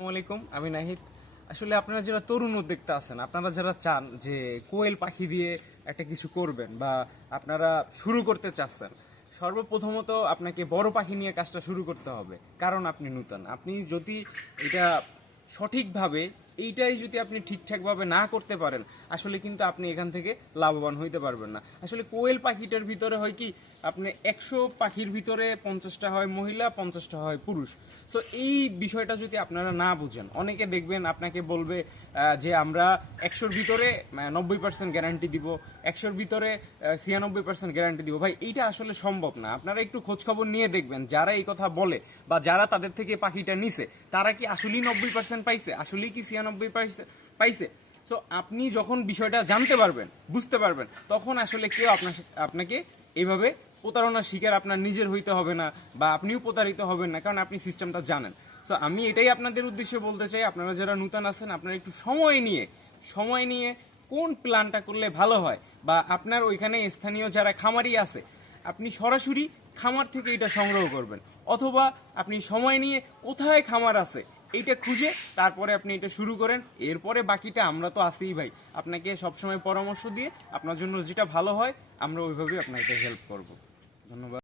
আসসালামাইকুম, আমি নাহিদ। আসলে আপনারা যারা তরুণ উদ্যোক্তা আছেন, আপনারা যারা চান যে কোয়েল পাখি দিয়ে একটা কিছু করবেন বা আপনারা শুরু করতে চাচ্ছেন, সর্বপ্রথমত আপনাকে বড় পাখি নিয়ে কাজটা শুরু করতে হবে। কারণ আপনি নূতন, আপনি যদি এটা সঠিকভাবে এইটাই যদি আপনি ঠিকঠাকভাবে না করতে পারেন, আসলে কিন্তু আপনি এখান থেকে লাভবান হইতে পারবেন না। আসলে কোয়েল পাখিটার ভিতরে হয় কি, আপনি 100 পাখির ভিতরে 50টা হয় মহিলা, 50টা হয় পুরুষ। তো এই বিষয়টা যদি আপনারা না বুঝেন, অনেকে দেখবেন আপনাকে বলবে যে আমরা 100-র ভিতরে 90% গ্যারান্টি দিব, 100-র ভিতরে 96% গ্যারান্টি দিব। ভাই, এইটা আসলে সম্ভব না। আপনারা একটু খোঁজখবর নিয়ে দেখবেন, যারা এই কথা বলে বা যারা তাদের থেকে পাখিটা নিছে, তারা কি আসলেই 90% পাইছে, আসলেই কি 96% পাইছে? তো আপনি যখন বিষয়টা জানতে পারবেন, বুঝতে পারবেন, তখন আসলে কেউ আপনাকে এইভাবে প্রতারণার শিকার আপনার নিজের হইতে হবে না, বা আপনিও প্রতারিত হবেন না, কারণ আপনি সিস্টেমটা জানেন। তো আমি এটাই আপনাদের উদ্দেশ্যে বলতে চাই, আপনারা যারা নূতন আছেন, আপনারা একটু সময় নিয়ে কোন প্ল্যানটা করলে ভালো হয়, বা আপনার ওইখানে স্থানীয় যারা খামারি আছে, আপনি সরাসরি খামার থেকে এটা সংগ্রহ করবেন, অথবা আপনি সময় নিয়ে কোথায় খামার আছে এইটা খুঁজে তারপরে আপনি এটা শুরু করেন। এরপরে বাকিটা আমরা তো আছিই ভাই, আপনাকে সবসময় পরামর্শ দিয়ে আপনার জন্য যেটা ভালো হয় আমরা ওইভাবেই আপনাকে হেল্প করব। ধন্যবাদ।